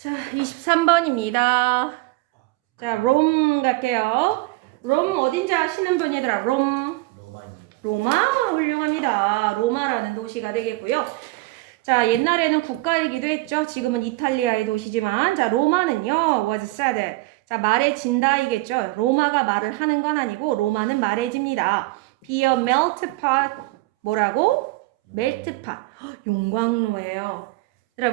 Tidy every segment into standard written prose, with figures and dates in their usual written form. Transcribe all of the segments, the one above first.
자, 23번입니다. 자, 롬 갈게요. 롬 어딘지 아시는 분 얘들아? 롬. 로마 훌륭합니다. 로마라는 도시가 되겠고요. 자, 옛날에는 국가이기도 했죠. 지금은 이탈리아의 도시지만 자, 로마는요. was said. 자, 말해진다이겠죠. 로마가 말을 하는 건 아니고 로마는 말해집니다. be a melt pot. 뭐라고? melt pot. 용광로예요.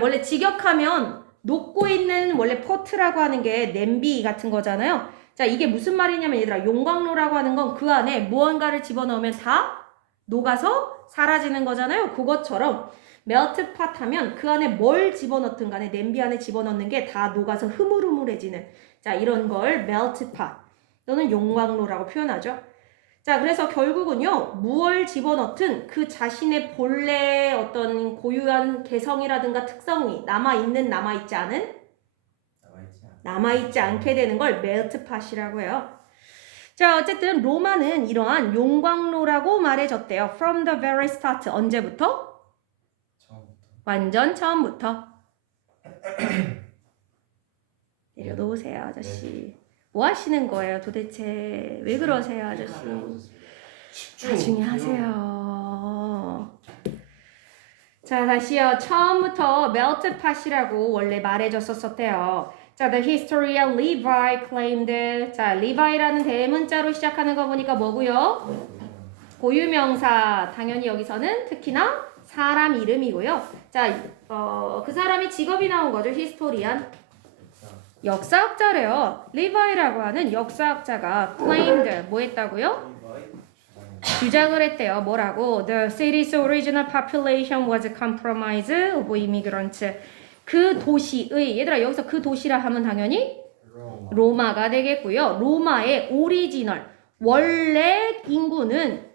원래 직역하면 녹고 있는 원래 포트라고 하는 게 냄비 같은 거잖아요. 자, 이게 무슨 말이냐면 얘들아, 용광로라고 하는 건 그 안에 무언가를 집어넣으면 다 녹아서 사라지는 거잖아요. 그것처럼 멜트 팟 하면 그 안에 뭘 집어넣든 간에 냄비 안에 집어넣는 게 다 녹아서 흐물흐물해지는, 자, 이런 걸 멜트 팟 또는 용광로라고 표현하죠. 자, 그래서 결국은요, 무얼 집어넣든 그 자신의 본래 어떤 고유한 개성이라든가 특성이 남아있는, 남아있지 않은? 남아있지 않게 되는 걸 멜트팟이라고 해요. 자, 어쨌든 로마는 이러한 용광로라고 말해졌대요. From the very start. 언제부터? 처음부터. 완전 처음부터. 내려놓으세요, 아저씨. 네. 뭐 하시는 거예요, 도대체? 왜 그러세요, 아저씨? 나중에 하세요. 자, 다시요. 처음부터 멜트팟이라고 원래 말해줬었대요. 자, the historian Levi claimed. 자, Levi라는 대문자로 시작하는 거 보니까 뭐고요? 고유명사. 당연히 여기서는 특히나 사람 이름이고요. 자, 그 사람의 직업이 나온 거죠. historian. 역사학자래요. 리바이라고 하는 역사학자가 claimed. 뭐 했다고요? 주장을 했대요. 뭐라고? The city's original population was comprised of immigrants. 그 도시의, 얘들아 여기서 그 도시라 하면 당연히 로마가 되겠고요. 로마의 오리지널, 원래 인구는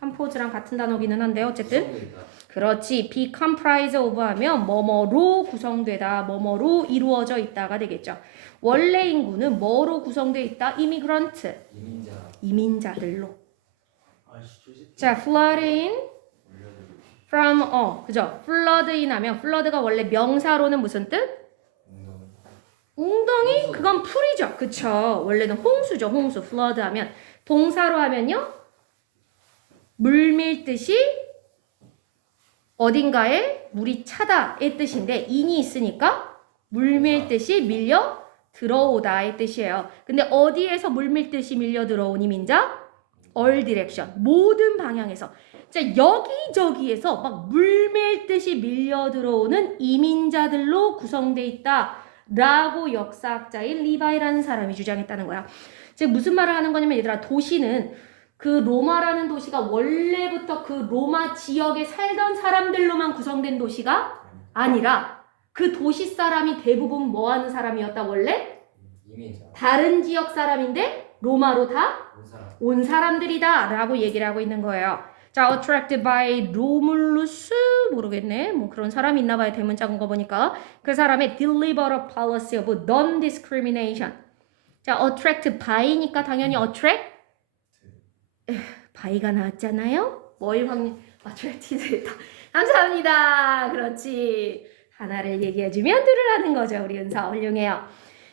comprose랑 같은 단어기는 한데 어쨌든 그렇지. be comprised of 하면 뭐뭐로 구성되다, 뭐뭐로 이루어져 있다가 되겠죠. 원래 인구는 뭐로 구성되어 있다? immigrant. 이민자들로. 자, flood in from 그죠? flood in 하면 flood가 원래 명사로는 무슨 뜻? 웅덩이? 그건 풀이죠. 그쵸? 원래는 홍수죠. 홍수. flood 하면 동사로 하면요. 물 밀듯이 어딘가에 물이 차다의 뜻인데 in이 있으니까 물 밀듯이 밀려 들어오다의 뜻이에요. 근데 어디에서 물 밀듯이 밀려 들어온 이민자? all direction. 모든 방향에서. 자, 여기저기에서 막 물 밀듯이 밀려 들어오는 이민자들로 구성되어 있다. 라고 역사학자인 리바이라는 사람이 주장했다는 거야. 즉 무슨 말을 하는 거냐면 얘들아, 도시는 그 로마라는 도시가 원래부터 그 로마 지역에 살던 사람들로만 구성된 도시가 아니라 그 도시 사람이 대부분 뭐 하는 사람이었다 원래? 다른 지역 사람인데 로마로 다 온 사람들이다 라고 얘기를 하고 있는 거예요. 자, attracted by Romulus 모르겠네. 뭐 그런 사람이 있나 봐요. 대문자인 거 보니까. 그 사람의 deliver a policy of non-discrimination. 자, attract by니까 당연히 attract by가 나왔잖아요. 뭐일 확률 attracted 했다. 감사합니다. 그렇지. 하나를 얘기해주면 둘을 하는 거죠. 우리 은사 훌륭해요.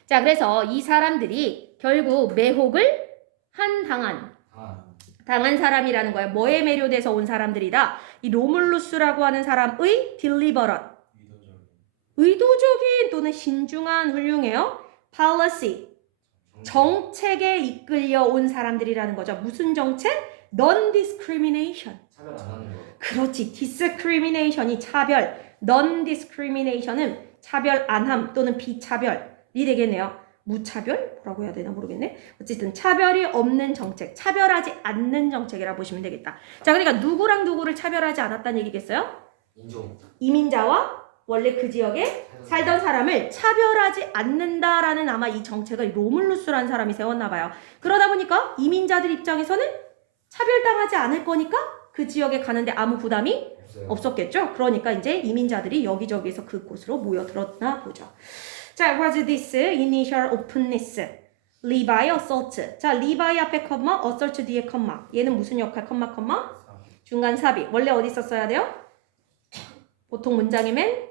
자, 그래서 이 사람들이 결국 매혹을 당한 사람이라는 거예요. 뭐에 매료돼서 온 사람들이다. 이 로물루스라고 하는 사람의 deliberate, 의도적인 또는 신중한 훌륭해요. policy, 정책에 이끌려 온 사람들이라는 거죠. 무슨 정책? non-discrimination. 차별 안 하는 거. 그렇지. discrimination이 차별, non-discrimination은 차별 안함 또는 비차별이 되겠네요. 무차별? 뭐라고 해야 되나 모르겠네. 어쨌든 차별이 없는 정책, 차별하지 않는 정책이라 보시면 되겠다. 자, 그러니까 누구랑 누구를 차별하지 않았다는 얘기겠어요? 이민자와 원래 그 지역에 살던 사람을 차별하지 않는다라는 아마 이 정책을 로물루스라는 사람이 세웠나 봐요. 그러다 보니까 이민자들 입장에서는 차별당하지 않을 거니까 그 지역에 가는데 아무 부담이 없었겠죠. 그러니까 이제 이민자들이 여기저기에서 그곳으로 모여들었나 보죠. 자, was this initial openness? Levi assault. 자, Levi 앞에 컴마, assault 뒤에 컴마. 얘는 무슨 역할? 컴마. 중간 삽입. 원래 어디 썼어야 돼요? 보통 문장의 맨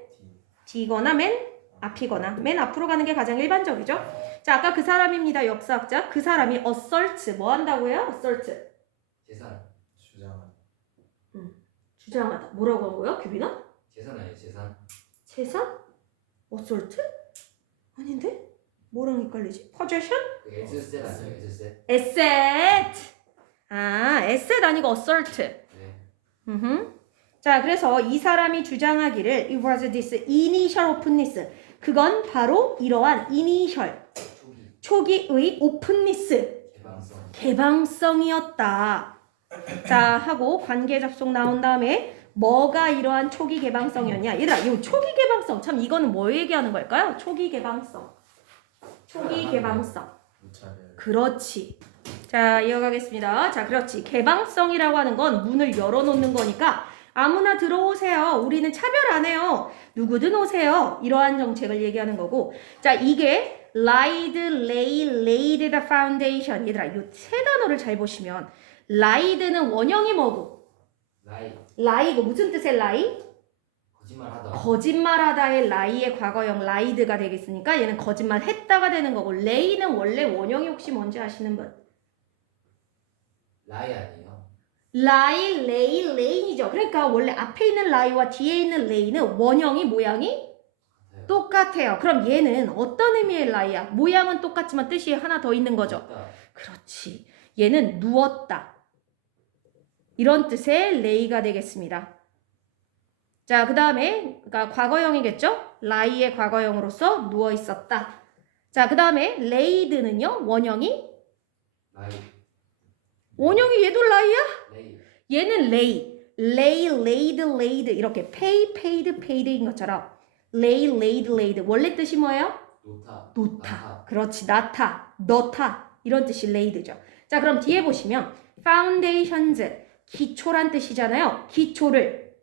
뒤거나 맨 앞이거나 맨 앞으로 가는 게 가장 일반적이죠. 자, 아까 그 사람입니다. 역사학자. 그 사람이 assert 뭐 한다고요? assert. 재산. 주장한. 주장하다. 뭐라고 한 거야? 규빈아? 재산 아니에요, 재산? 재산? assert? 아닌데? 뭐랑 헷갈리지? possession? 그 에셋 아니에요, 에셋? asset. 아, asset 아니고 assert. 네. 자, 그래서 이 사람이 주장하기를 it was this initial openness. 그건 바로 이러한 initial, 초기의 openness, 개방성이었다. 자, 하고 관계 접속 나온 다음에 뭐가 이러한 초기 개방성이었냐? 얘들아, 이 초기 개방성 참 이거는 뭐 얘기하는 걸까요? 초기 개방성. 초기 개방성. 그렇지. 자, 이어가겠습니다. 자, 그렇지. 개방성이라고 하는 건 문을 열어놓는 거니까 아무나 들어오세요. 우리는 차별 안 해요. 누구든 오세요. 이러한 정책을 얘기하는 거고. 자, 이게 laid, lay, laid the foundation. 얘들아, 이 세 단어를 잘 보시면 laid는 원형이 뭐고? lie고 무슨 뜻의 lie? 거짓말하다. 거짓말하다의 lie의 과거형 lied가 되겠으니까 얘는 거짓말했다가 되는 거고 lay는 원래 원형이 혹시 뭔지 아시는 분? 라이 아니에요? lie, lay, lay이죠. 그러니까 원래 앞에 있는 lie와 뒤에 있는 lay는 원형이 모양이 같아요. 똑같아요. 그럼 얘는 어떤 의미의 lie야? 모양은 똑같지만 뜻이 하나 더 있는 거죠. 맞다. 그렇지. 얘는 누웠다. 이런 뜻의 lay가 되겠습니다. 자, 그 다음에 그러니까 과거형이겠죠? lie의 과거형으로서 누워 있었다. 자, 그 다음에 laid는요. 원형이 라이. 원형이 얘도 lie야? 레이. 얘는 lay, laid, laid 이렇게 pay, paid, paid인 것처럼 lay, laid 원래 뜻이 뭐예요? 놓다. 그렇지, 나타, 넣다 이런 뜻이 laid죠. 자, 그럼 뒤에 보시면 foundations 기초란 뜻이잖아요. 기초를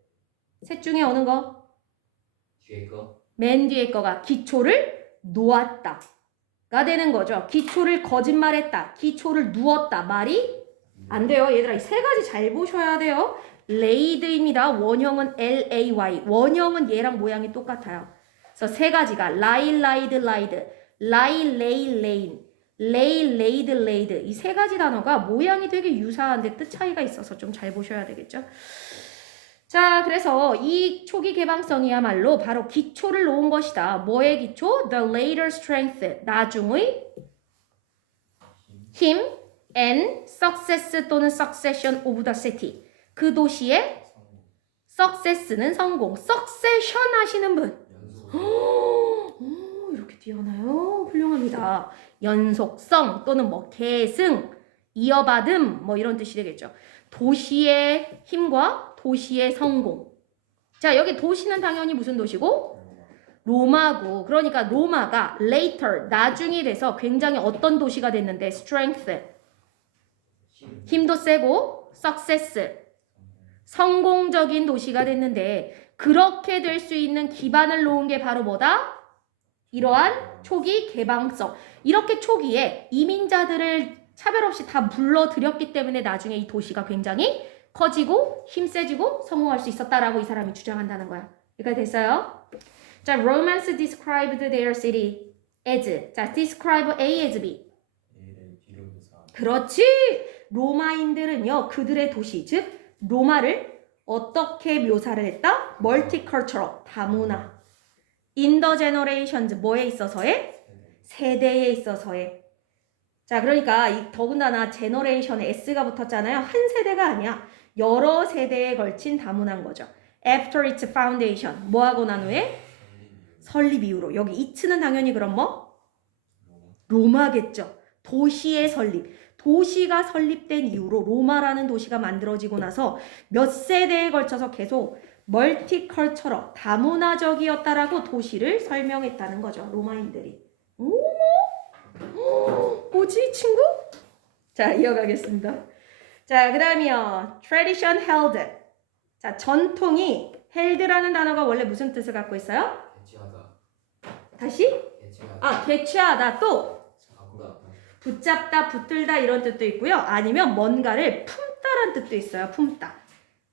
셋 중에 어느 거? 뒤에 거. 맨 뒤에 거가 기초를 놓았다가 되는 거죠. 기초를 거짓말했다. 기초를 누웠다. 말이 안 돼요. 얘들아, 이 세 가지 잘 보셔야 돼요. laid입니다. 원형은 lay. 원형은 얘랑 모양이 똑같아요. 그래서 세 가지가 lie, lied, lied, lie, lay, lain, lay, laid, laid 이 세 가지 단어가 모양이 되게 유사한데 뜻 차이가 있어서 좀 잘 보셔야 되겠죠. 자, 그래서 이 초기 개방성이야말로 바로 기초를 놓은 것이다. 뭐의 기초? The later strength, 나중의 힘 and success 또는 succession of the city. 그 도시의 success는 성공, succession 하시는 분. 오, 이렇게 뛰어나요. 훌륭합니다. 연속성 또는 뭐 계승, 이어받음 뭐 이런 뜻이 되겠죠. 도시의 힘과 도시의 성공. 자, 여기 도시는 당연히 무슨 도시고? 로마고. 그러니까 로마가 later, 나중이 돼서 굉장히 어떤 도시가 됐는데 strength, 힘도 세고 success, 성공적인 도시가 됐는데 그렇게 될 수 있는 기반을 놓은 게 바로 뭐다? 이러한 초기 개방성. 이렇게 초기에 이민자들을 차별 없이 다 불러들였기 때문에 나중에 이 도시가 굉장히 커지고 힘세지고 성공할 수 있었다라고 이 사람이 주장한다는 거야. 여기까지 됐어요? 자, Romans described their city as. 자, describe A as B. 그렇지. 로마인들은요, 그들의 도시, 즉 로마를 어떻게 묘사를 했다? Multicultural, 다문화. In the generations, 뭐에 있어서의? 세대에 있어서의. 자, 그러니까 이 더군다나 제너레이션에 S가 붙었잖아요. 한 세대가 아니야. 여러 세대에 걸친 다문화인 거죠. After its foundation, 뭐하고 난 후에? 설립 이후로. 여기 it는 당연히 그럼 뭐? 로마겠죠. 도시의 설립. 도시가 설립된 이후로 로마라는 도시가 만들어지고 나서 몇 세대에 걸쳐서 계속 멀티컬처럴, 다문화적이었다라고 도시를 설명했다는 거죠. 로마인들이. 뭐지, 친구? 자, 이어가겠습니다. 자, 그 다음이요. tradition held. 자, 전통이 held라는 단어가 원래 무슨 뜻을 갖고 있어요? 개취하다. 다시? 개취하다. 개취하다. 또 바꾸다. 붙잡다, 붙들다 이런 뜻도 있고요. 아니면 뭔가를 품다란 뜻도 있어요. 품다.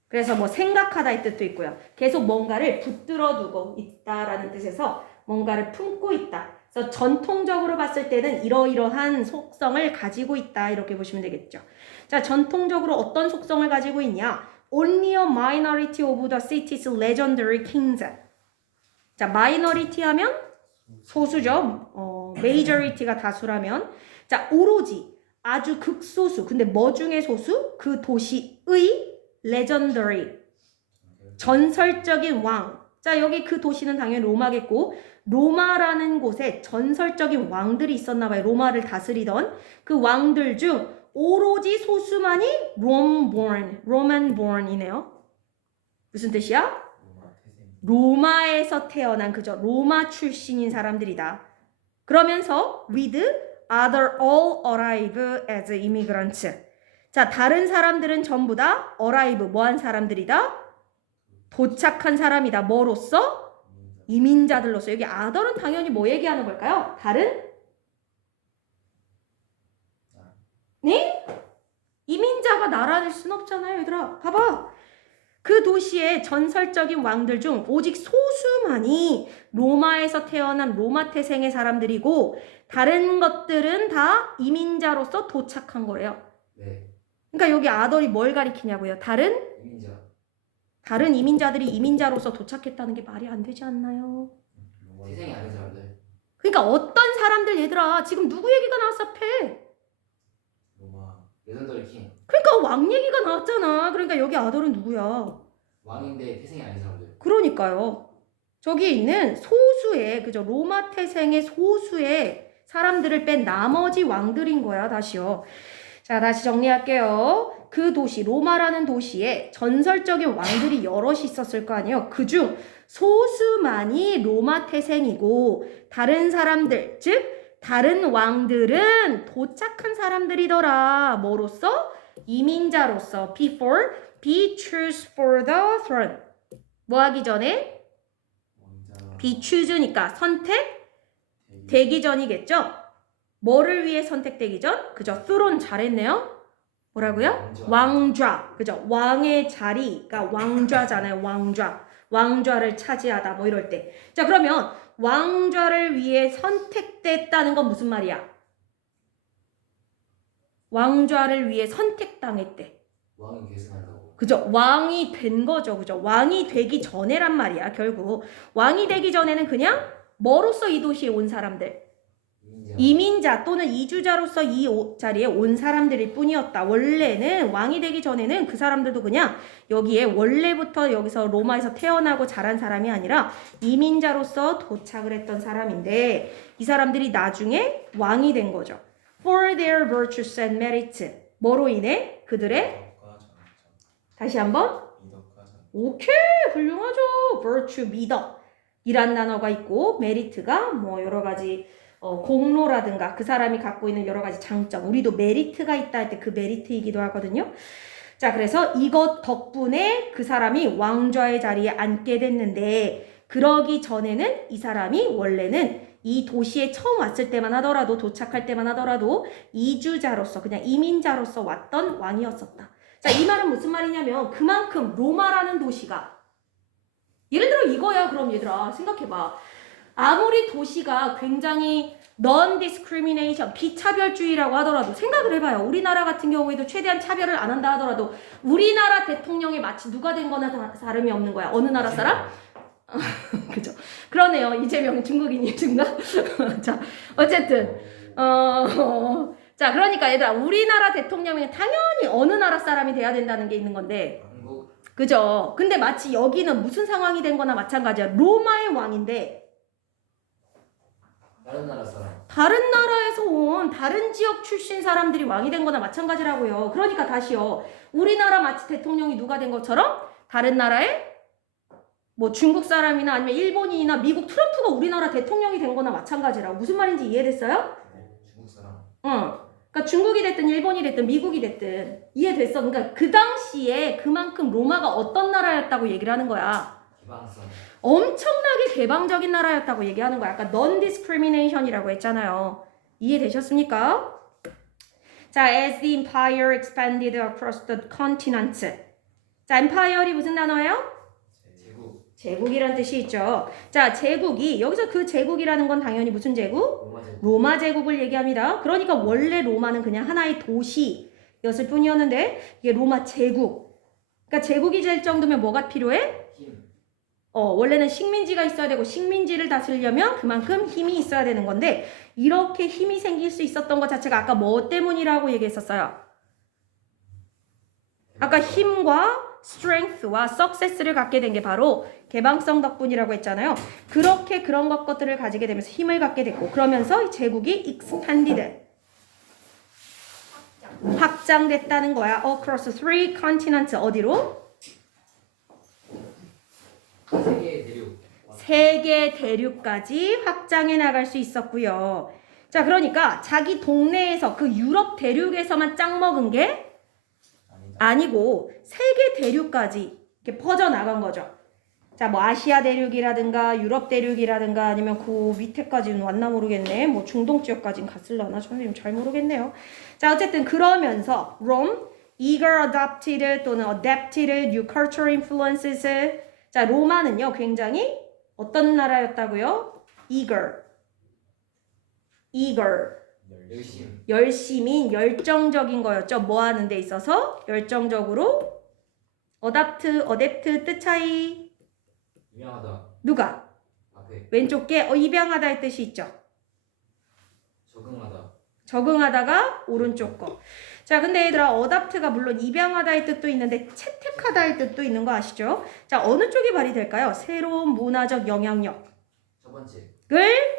그래서 뭐 생각하다의 뜻도 있고요. 계속 뭔가를 붙들어 두고 있다라는 뜻에서 뭔가를 품고 있다. 그래서 전통적으로 봤을 때는 이러이러한 속성을 가지고 있다. 이렇게 보시면 되겠죠. 자, 전통적으로 어떤 속성을 가지고 있냐? Only a minority of the city's legendary kings. 자, minority 하면 소수죠. majority가 다수라면. 자, 오로지 아주 극소수. 근데 뭐 중에 소수? 그 도시의 legendary. 전설적인 왕. 자, 여기 그 도시는 당연히 로마겠고, 로마라는 곳에 전설적인 왕들이 있었나 봐요. 로마를 다스리던 그 왕들 중 오로지 소수만이 Roman born이네요. 무슨 뜻이야? 로마에서 태어난 그죠? 로마 출신인 사람들이다. 그러면서 with other all arrive as immigrants. 자, 다른 사람들은 전부 다 arrive 뭐한 사람들이다? 도착한 사람이다. 뭐로써? 이민자들로서. 여기 other는 당연히 뭐 얘기하는 걸까요? 다른? 네? 이민자가 나라일 순 없잖아요, 얘들아. 봐봐. 그 도시의 전설적인 왕들 중 오직 소수만이 로마에서 태어난 로마 태생의 사람들이고 다른 것들은 다 이민자로서 도착한 거래요. 네. 그러니까 여기 아덜이 뭘 가리키냐고요? 다른 이민자들이 이민자로서 도착했다는 게 말이 안 되지 않나요? 태생이 아닌 사람들. 그러니까 어떤 사람들 얘들아 지금 누구 얘기가 나왔어 앞에? 레전더리 킹. 그러니까 왕 얘기가 나왔잖아. 그러니까 여기 아덜은 누구야? 왕인데 태생이 아닌 사람들. 그러니까요. 저기 있는 소수의 그죠? 로마 태생의 소수의 사람들을 뺀 나머지 왕들인 거야. 다시요. 자, 다시 정리할게요. 그 도시 로마라는 도시에 전설적인 왕들이 여럿이 있었을 거 아니에요. 그중 소수만이 로마 태생이고 다른 사람들 즉 다른 왕들은 도착한 사람들이더라. 뭐로써? 이민자로서. Before be choose for the throne. 뭐 하기 전에? be choose니까 선택 되기 전이겠죠? 뭐를 위해 선택되기 전? 그죠? throne 잘했네요. 뭐라고요? 왕좌. 그죠? 왕의 자리가 왕좌잖아요. 왕좌를 차지하다 뭐 이럴 때. 자, 그러면 왕좌를 위해 선택됐다는 건 무슨 말이야? 왕좌를 위해 선택당했대. 왕은 계승한다고. 그죠? 왕이 된 거죠. 그죠? 왕이 되기 전에란 말이야. 결국 왕이 되기 전에는 그냥 뭐로서 이 도시에 온 사람들? 이민자 또는 이주자로서 이 자리에 온 사람들일 뿐이었다. 원래는 왕이 되기 전에는 그 사람들도 그냥 여기에 원래부터 여기서 로마에서 태어나고 자란 사람이 아니라 이민자로서 도착을 했던 사람인데 이 사람들이 나중에 왕이 된 거죠. For their virtues and merits. 뭐로 인해? 그들의 다시 한번 오케이 훌륭하죠. virtue 미덕 이란 단어가 있고 메리트가 뭐 여러 가지 공로라든가 그 사람이 갖고 있는 여러 가지 장점. 우리도 메리트가 있다 할 때 그 메리트이기도 하거든요. 자, 그래서 이것 덕분에 그 사람이 왕좌의 자리에 앉게 됐는데 그러기 전에는 이 사람이 원래는 이 도시에 처음 왔을 때만 하더라도 도착할 때만 하더라도 이주자로서 그냥 이민자로서 왔던 왕이었었다. 자, 이 말은 무슨 말이냐면 그만큼 로마라는 도시가 예를 들어 이거야. 그럼 얘들아 생각해봐. 아무리 도시가 굉장히 non-discrimination, 비차별주의라고 하더라도 생각을 해봐요. 우리나라 같은 경우에도 최대한 차별을 안 한다 하더라도 우리나라 대통령이 마치 누가 된 거나 다름이 없는 거야. 어느 나라 사람? 그죠. 그러네요. 이재명 중국인인가? 자, 어쨌든 자, 그러니까 얘들아 우리나라 대통령이 당연히 어느 나라 사람이 돼야 된다는 게 있는 건데 그죠. 근데 마치 여기는 무슨 상황이 된 거나 마찬가지야. 로마의 왕인데 다른 나라 사람. 다른 나라에서 온 다른 지역 출신 사람들이 왕이 된 거나 마찬가지라고요. 그러니까 다시요. 우리나라 마치 대통령이 누가 된 것처럼 다른 나라에 뭐 중국 사람이나 아니면 일본인이나 미국 트럼프가 우리나라 대통령이 된 거나 마찬가지라고. 무슨 말인지 이해됐어요? 중국 사람. 그러니까 중국이 됐든 일본이 됐든 미국이 됐든 이해됐어. 그러니까 그 당시에 그만큼 로마가 어떤 나라였다고 얘기를 하는 거야. 기방성. 엄청나게 개방적인 나라였다고 얘기하는 거야. 아까 non-discrimination이라고 했잖아요. 이해되셨습니까? 자, as the empire expanded across the continent. 자, empire이 무슨 단어예요? 제국. 제국이란 뜻이 있죠. 자, 제국이 여기서 그 제국이라는 건 당연히 무슨 제국? 로마 제국. 로마 제국을 얘기합니다. 그러니까 원래 로마는 그냥 하나의 도시였을 뿐이었는데 이게 로마 제국. 그러니까 제국이 될 정도면 뭐가 필요해? 힘. 원래는 식민지가 있어야 되고 식민지를 다스리려면 그만큼 힘이 있어야 되는 건데 이렇게 힘이 생길 수 있었던 것 자체가 아까 뭐 때문이라고 얘기했었어요? 아까 힘과 strength와 success를 갖게 된 게 바로 개방성 덕분이라고 했잖아요. 그렇게 그런 것들을 가지게 되면서 힘을 갖게 됐고 그러면서 이 제국이 expanded 확장됐다는 거야. Across 3 continents 어디로? 세계 대륙. 세계 대륙까지 확장해 나갈 수 있었고요. 자, 그러니까 자기 동네에서 그 유럽 대륙에서만 짱 먹은 게 아니다. 아니고 세계 대륙까지 이렇게 퍼져 나간 거죠. 자, 뭐 아시아 대륙이라든가 유럽 대륙이라든가 아니면 그 밑에까지는 왔나 모르겠네. 뭐 중동 지역까지는 갔을라나 저는 잘 모르겠네요. 자, 어쨌든 그러면서 Rome eager adopted 또는 adapted new cultural influences. 자, 로마는요 굉장히 어떤 나라였다고요? eager 열심. 열심히 열정적인 거였죠. 뭐 하는 데 있어서 열정적으로 adapt 뜻 차이 유명하다. 누가? 앞에. 왼쪽 게 입양하다의 뜻이 있죠. 적응하다. 적응하다가 오른쪽 거. 자, 근데 얘들아 adapt가 물론 입양하다의 뜻도 있는데 채택하다의 뜻도 있는 거 아시죠? 자, 어느 쪽이 발휘될까요? 새로운 문화적 영향력을 첫 번째.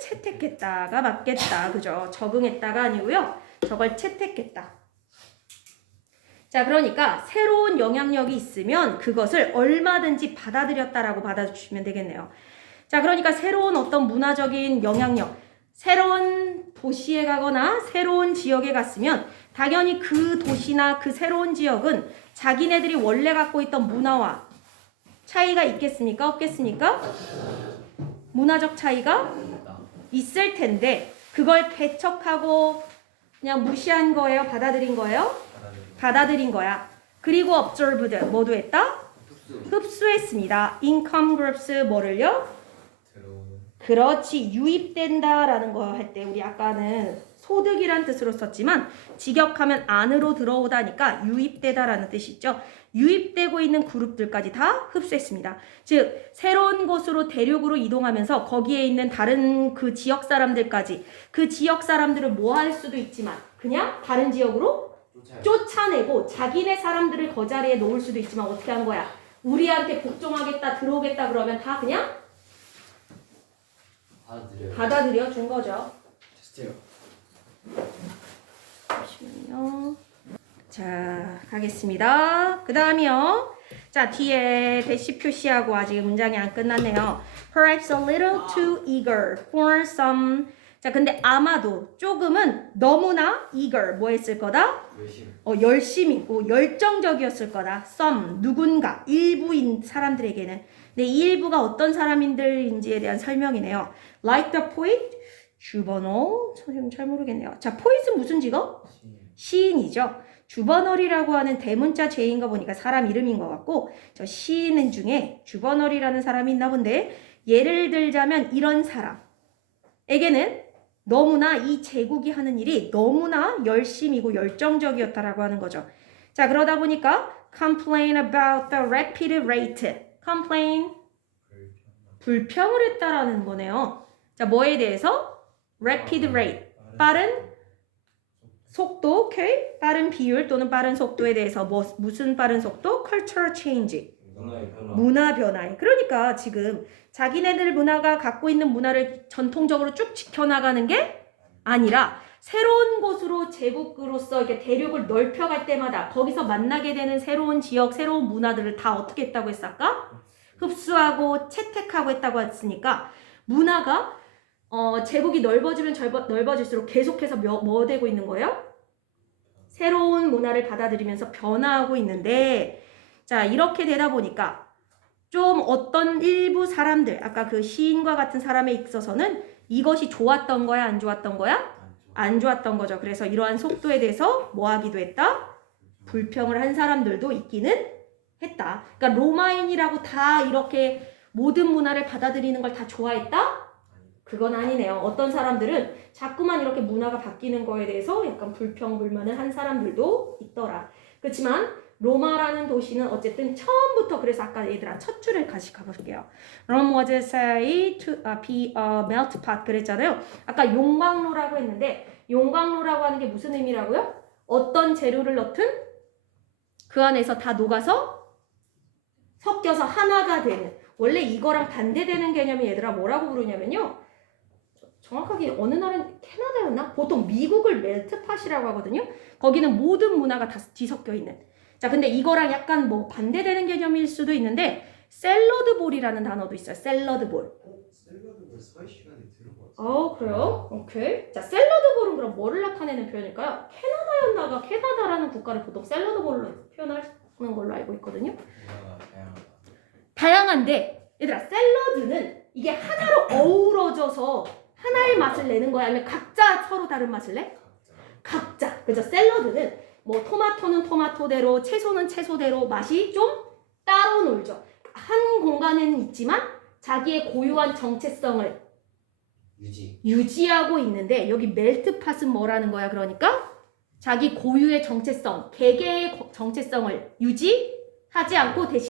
채택했다가 맞겠다. 그죠? 적응했다가 아니고요. 저걸 채택했다. 자, 그러니까 새로운 영향력이 있으면 그것을 얼마든지 받아들였다라고 받아주시면 되겠네요. 자, 그러니까 새로운 어떤 문화적인 영향력, 새로운 도시에 가거나 새로운 지역에 갔으면 당연히 그 도시나 그 새로운 지역은 자기네들이 원래 갖고 있던 문화와 차이가 있겠습니까? 없겠습니까? 문화적 차이가 있을 텐데 그걸 배척하고 그냥 무시한 거예요? 받아들인 거예요? 받아들인 거야. 그리고 observed 뭐도 했다? 흡수했습니다. income groups 뭐를요? 그렇지. 유입된다라는 거 할 때 우리 아까는 소득이란 뜻으로 썼지만 직역하면 안으로 들어오다니까 유입되다라는 뜻이 있죠. 유입되고 있는 그룹들까지 다 흡수했습니다. 즉 새로운 곳으로 대륙으로 이동하면서 거기에 있는 다른 그 지역 사람들까지 그 지역 사람들을 뭐 할 수도 있지만 그냥 다른 지역으로 쫓아내고 자기네 사람들을 그 자리에 놓을 수도 있지만 어떻게 한 거야? 우리한테 복종하겠다 들어오겠다 그러면 다 그냥 받아들여 준 거죠. 잠시만요. 자, 가겠습니다. 그 다음이요. 자, 뒤에 대시 표시하고 아직 문장이 안 끝났네요. Perhaps a little too eager for some. 자, 근데 아마도 조금은 너무나 eager 뭐 했을 거다? 열심이고 열정적이었을 거다. some 누군가 일부인 사람들에게는. 근데 이 일부가 어떤 사람인들인지에 대한 설명이네요. Like the poet, 주버널. 잘 모르겠네요. 자, poet은 무슨 직업? 시인이죠. 주버널이라고 하는 대문자 제인 거 보니까 사람 이름인 것 같고 저 시인 중에 주버널이라는 사람이 있나 본데 예를 들자면 이런 사람에게는 너무나 이 제국이 하는 일이 너무나 열심이고 열정적이었다라고 하는 거죠. 자, 그러다 보니까 complain about the rapid rate. complain 불평을 했다라는 거네요. 자, 뭐에 대해서? rapid rate 빠른 속도, 오케이? 빠른 비율 또는 빠른 속도에 대해서 무슨 빠른 속도? cultural change. 문화 변화에. 그러니까 지금 자기네들 문화가 갖고 있는 문화를 전통적으로 쭉 지켜나가는 게 아니라 새로운 곳으로 제국으로서 이렇게 대륙을 넓혀갈 때마다 거기서 만나게 되는 새로운 지역, 새로운 문화들을 다 어떻게 했다고 했을까? 흡수하고 채택하고 했다고 했으니까 문화가 제국이 넓어지면 넓어질수록 계속해서 뭐 되고 있는 거예요? 새로운 문화를 받아들이면서 변화하고 있는데 자, 이렇게 되다 보니까 좀 어떤 일부 사람들, 아까 그 시인과 같은 사람에 있어서는 이것이 좋았던 거야, 안 좋았던 거야? 안 좋았던 거죠. 그래서 이러한 속도에 대해서 뭐 하기도 했다? 불평을 한 사람들도 있기는 했다. 그러니까 로마인이라고 다 이렇게 모든 문화를 받아들이는 걸 다 좋아했다? 그건 아니네요. 어떤 사람들은 자꾸만 이렇게 문화가 바뀌는 거에 대해서 약간 불평불만을 한 사람들도 있더라. 그렇지만 로마라는 도시는 어쨌든 처음부터, 그래서 아까 얘들아 첫 줄을 같이 가볼게요. Rome was said to be a melt pot 그랬잖아요. 아까 용광로라고 했는데 용광로라고 하는 게 무슨 의미라고요? 어떤 재료를 넣든 그 안에서 다 녹아서 섞여서 하나가 되는, 원래 이거랑 반대되는 개념이 얘들아 뭐라고 부르냐면요. 정확하게 어느 나라는 캐나다였나? 보통 미국을 멜트팟이라고 하거든요. 거기는 모든 문화가 다 뒤섞여 있는. 자, 근데 이거랑 약간 뭐 반대되는 개념일 수도 있는데 샐러드볼이라는 단어도 있어요. 샐러드볼. 샐러드볼 서희 시간에 들어봤어. 그래요? 오케이. 자, 샐러드볼은 그럼 뭐를 나타내는 표현일까요? 캐나다였나가 캐나다라는 국가를 보통 샐러드볼로 표현하는 걸로 알고 있거든요. 문화가 다양하다. 다양한데 얘들아 샐러드는 이게 하나로 어우러져서 하나의 맛을 내는 거야? 아니면 각자 서로 다른 맛을 내? 각자. 그죠? 샐러드는 뭐 토마토는 토마토대로, 채소는 채소대로 맛이 좀 따로 놀죠. 한 공간에는 있지만 자기의 고유한 정체성을 유지하고 있는데 여기 멜트팟은 뭐라는 거야? 그러니까 자기 고유의 정체성, 개개의 정체성을 유지하지 않고 대신